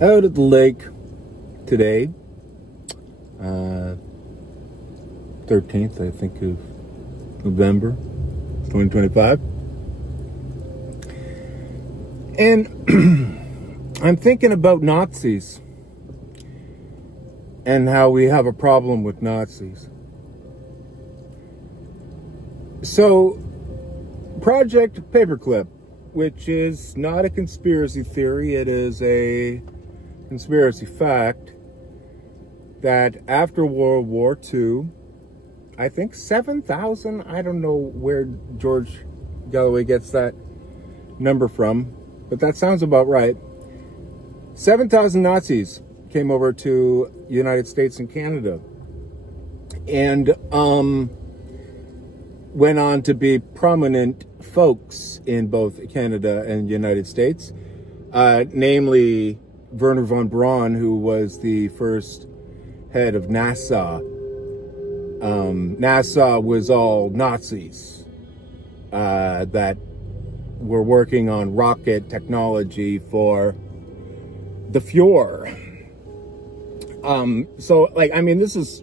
Out at the lake today, 13th, I think, of November 2025. And I'm thinking about Nazis and how we have a problem with Nazis. So, Project Paperclip, which is not a conspiracy theory, it is a conspiracy fact, that after World War II, I think 7,000, I don't know where George Galloway gets that number from, but that sounds about right. 7,000 Nazis came over to the United States and Canada, and went on to be prominent folks in both Canada and the United States, namely Wernher von Braun, who was the first head of NASA. NASA was all Nazis that were working on rocket technology for the Fuhrer. So, like, I mean, this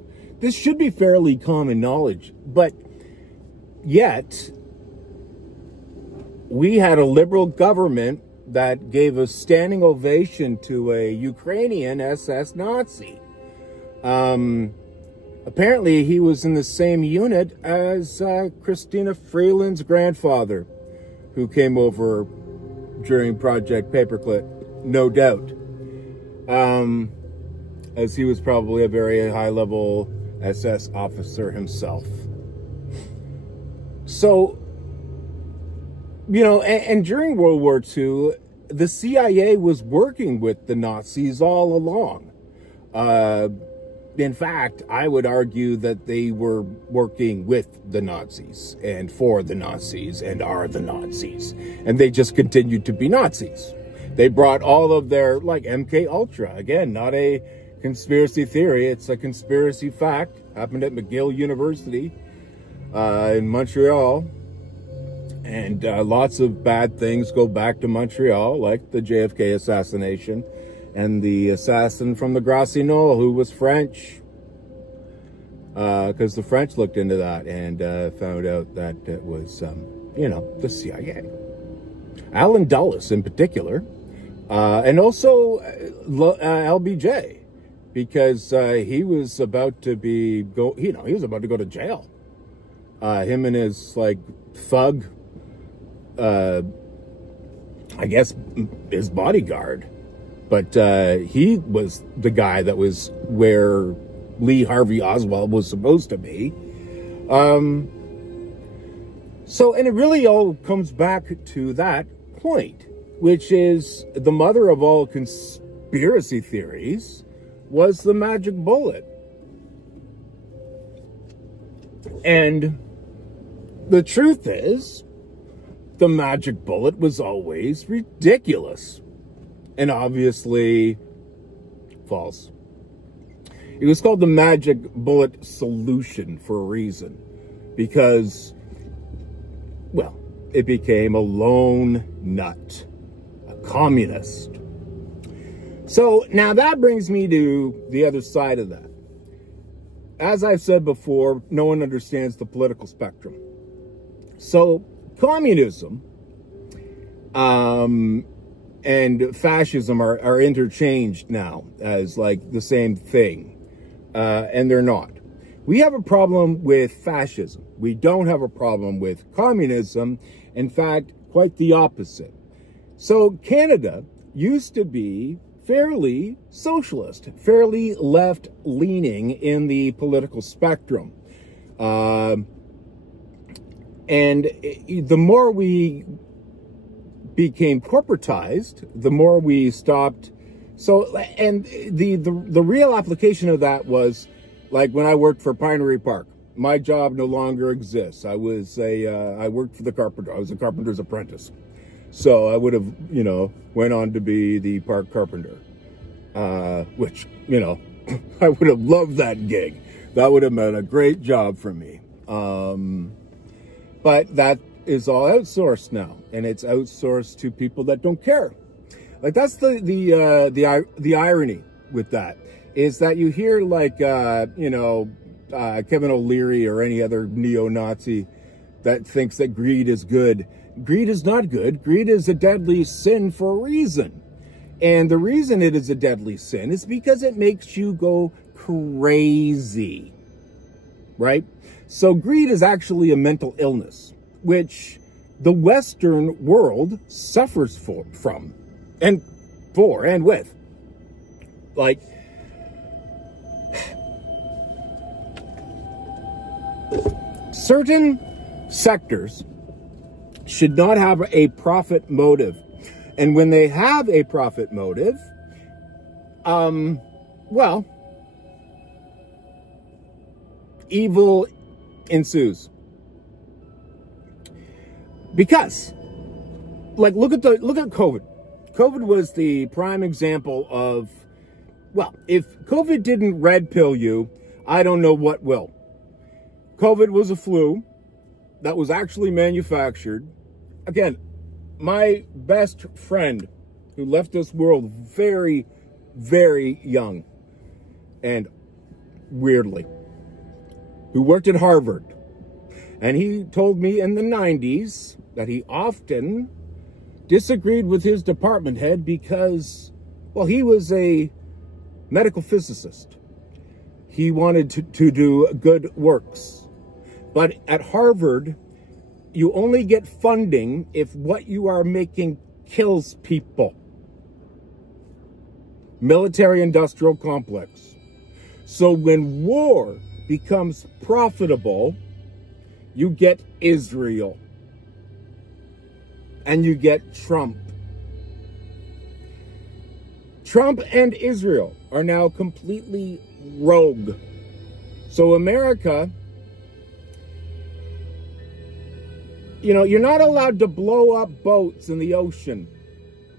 should be fairly common knowledge, but yet we had a liberal government that gave a standing ovation to a Ukrainian SS Nazi. Apparently, he was in the same unit as Christina Freeland's grandfather, who came over during Project Paperclip, no doubt, as he was probably a very high-level SS officer himself. So, you know, and during World War II, the CIA was working with the Nazis all along. In fact, I would argue that they were working with the Nazis and for the Nazis and are the Nazis. And they just continued to be Nazis. They brought all of their, like, MK Ultra. Again, not a conspiracy theory. It's a conspiracy fact. Happened at McGill University in Montreal. And lots of bad things go back to Montreal, like the JFK assassination. And the assassin from the Grassy Knoll, who was French, because the French looked into that and found out that it was, you know, the CIA. Alan Dulles in particular, and also LBJ, because he was about to he was about to go to jail. Him and his, like, thug, I guess, his bodyguard. But he was the guy that was where Lee Harvey Oswald was supposed to be. So, and it really all comes back to that point, which is the mother of all conspiracy theories was the magic bullet. And the truth is, the magic bullet was always ridiculous. And obviously false. It was called the magic bullet solution for a reason. Because, well, it became a lone nut. A communist. So, now that brings me to the other side of that. As I've said before, no one understands the political spectrum. So, communism, and fascism are interchanged now as, like, the same thing. And they're not. We have a problem with fascism. We don't have a problem with communism. In fact, quite the opposite. So Canada used to be fairly socialist, fairly left-leaning in the political spectrum. And the more we became corporatized, the more we stopped. So, and the real application of that was, like, when I worked for Pinery Park, my job no longer exists. I worked for the carpenter. I was a carpenter's apprentice. So I would have, you know, went on to be the park carpenter, which, you know, I would have loved that gig. That would have been a great job for me. But that is all outsourced now, and it's outsourced to people that don't care. Like, that's the irony with that, is that you hear, like, you know, Kevin O'Leary or any other neo-Nazi that thinks that greed is good. Greed is not good. Greed is a deadly sin for a reason. And the reason it is a deadly sin is because it makes you go crazy, right? So greed is actually a mental illness, which the Western world suffers from and with. Like, certain sectors should not have a profit motive. And when they have a profit motive, well, evil ensues. Because, like, look at COVID. COVID was the prime example of, well, if COVID didn't red pill you, I don't know what will. COVID was a flu that was actually manufactured. Again, my best friend who left this world very, very young and weirdly, who worked at Harvard. And he told me in the 90s that he often disagreed with his department head because, well, he was a medical physicist. He wanted to do good works. But at Harvard, you only get funding if what you are making kills people. Military-industrial complex. So when war becomes profitable, you get Israel. And you get Trump. Trump and Israel are now completely rogue. So America, you know, you're not allowed to blow up boats in the ocean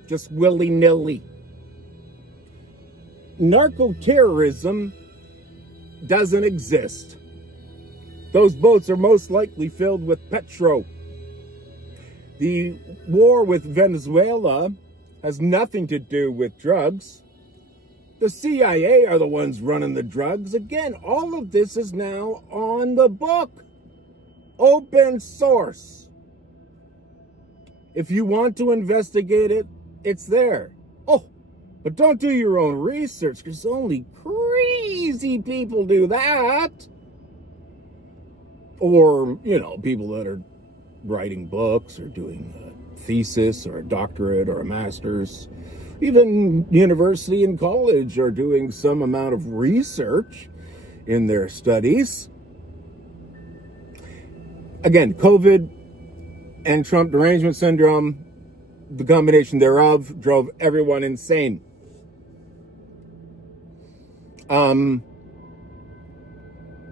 just willy-nilly. Narco-terrorism doesn't exist. Those boats are most likely filled with petrol. The war with Venezuela has nothing to do with drugs. The CIA are the ones running the drugs. Again, all of this is now on the book. Open source. If you want to investigate it, it's there. Oh, but don't do your own research, because only crazy people do that. Or, you know, people that are writing books or doing a thesis or a doctorate or a master's. Even university and college are doing some amount of research in their studies. Again, COVID and Trump derangement syndrome, the combination thereof, drove everyone insane.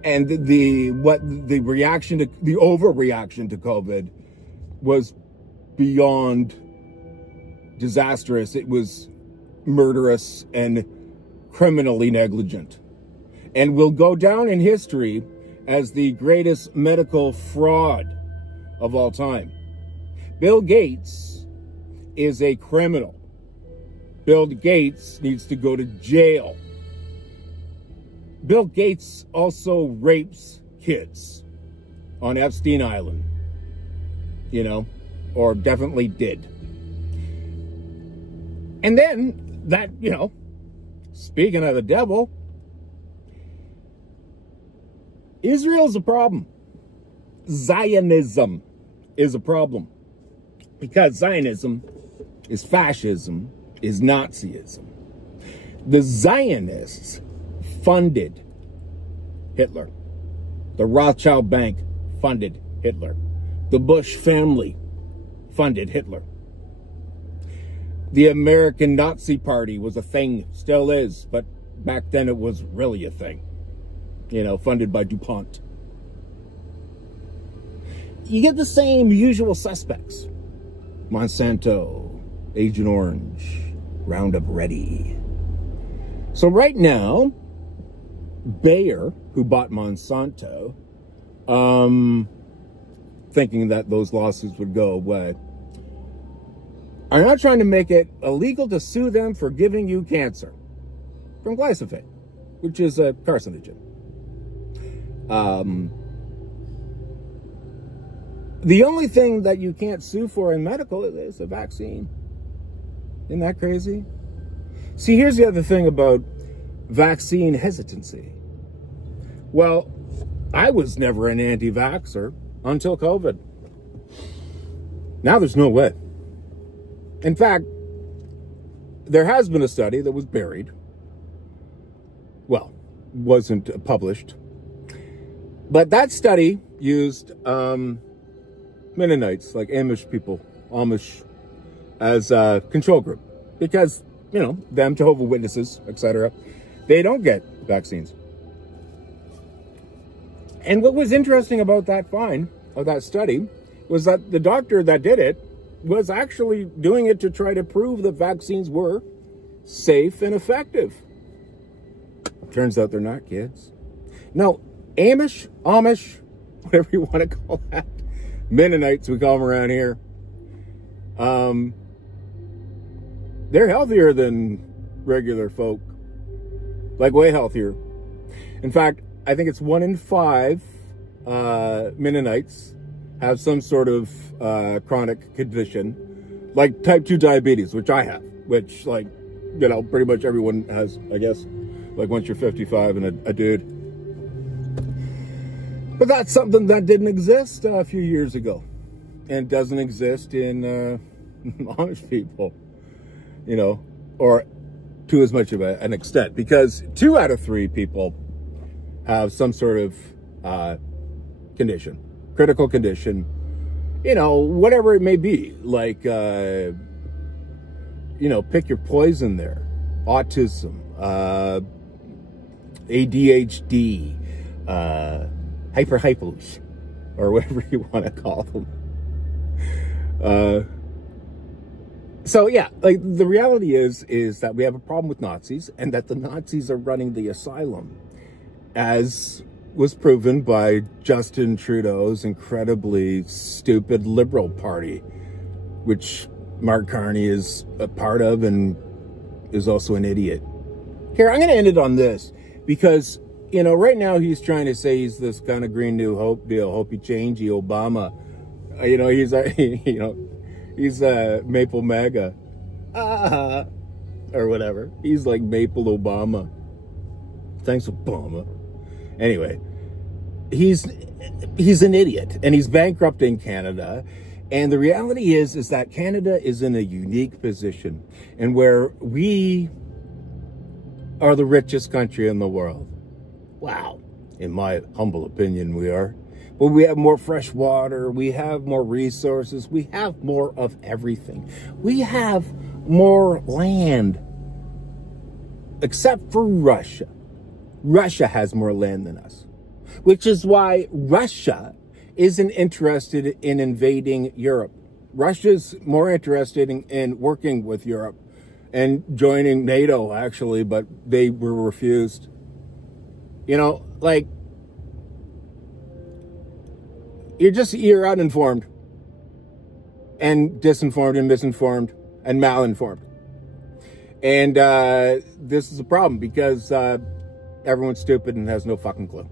And the overreaction to COVID was beyond disastrous. It was murderous and criminally negligent, and will go down in history as the greatest medical fraud of all time. Bill Gates is a criminal. Bill Gates needs to go to jail. Bill Gates also rapes kids on Epstein Island, you know, or definitely did. And then that, you know, speaking of the devil, Israel's a problem. Zionism is a problem. Because Zionism is fascism, is Nazism. The Zionists funded Hitler. The Rothschild Bank funded Hitler. The Bush family funded Hitler. The American Nazi Party was a thing, still is, but back then it was really a thing. You know, funded by DuPont. You get the same usual suspects. Monsanto, Agent Orange, Roundup Ready. So right now, Bayer, who bought Monsanto, thinking that those lawsuits would go away, are now trying to make it illegal to sue them for giving you cancer from glyphosate, which is a carcinogen. The only thing that you can't sue for in medical is a vaccine. Isn't that crazy? See, here's the other thing about vaccine hesitancy. Well, I was never an anti-vaxxer until COVID. Now there's no way. In fact, there has been a study that was buried. Well, wasn't published. But that study used Mennonites, like Amish people, as a control group. Because, you know, them, Jehovah's Witnesses, etc., they don't get vaccines. And what was interesting about that study, was that the doctor that did it was actually doing it to try to prove that vaccines were safe and effective. Turns out they're not, kids. No, Amish, whatever you want to call that, Mennonites, we call them around here, they're healthier than regular folk. Like, way healthier. In fact, I think it's 1 in 5 Mennonites have some sort of chronic condition, like type 2 diabetes, which I have, which, like, you know, pretty much everyone has, I guess, like once you're 55 and a dude. But that's something that didn't exist a few years ago, and doesn't exist in Amish people, you know, or to as much of an extent, because 2 out of 3 people have some sort of condition, critical condition, you know, whatever it may be, like, you know, pick your poison there, autism, ADHD, hyperhypos, or whatever you want to call them. So yeah, like, the reality is that we have a problem with Nazis, and that the Nazis are running the asylum, as was proven by Justin Trudeau's incredibly stupid Liberal Party, which Mark Carney is a part of and is also an idiot. Here, I'm going to end it on this, because, you know, right now he's trying to say he's this kind of Green New Hope deal, hopey changey Obama. You know, he's you know, he's Maple MAGA, or whatever. He's like Maple Obama. Thanks, Obama. Anyway, he's an idiot, and he's bankrupting Canada. And the reality is that Canada is in a unique position, and where we are the richest country in the world. Wow, in my humble opinion, we are. But we have more fresh water, we have more resources, we have more of everything. We have more land, except for Russia. Russia has more land than us, which is why Russia isn't interested in invading Europe. Russia's more interested in working with Europe and joining NATO, actually, but they were refused. You know, like, you're uninformed and disinformed and misinformed and malinformed. And this is a problem, because everyone's stupid and has no fucking clue.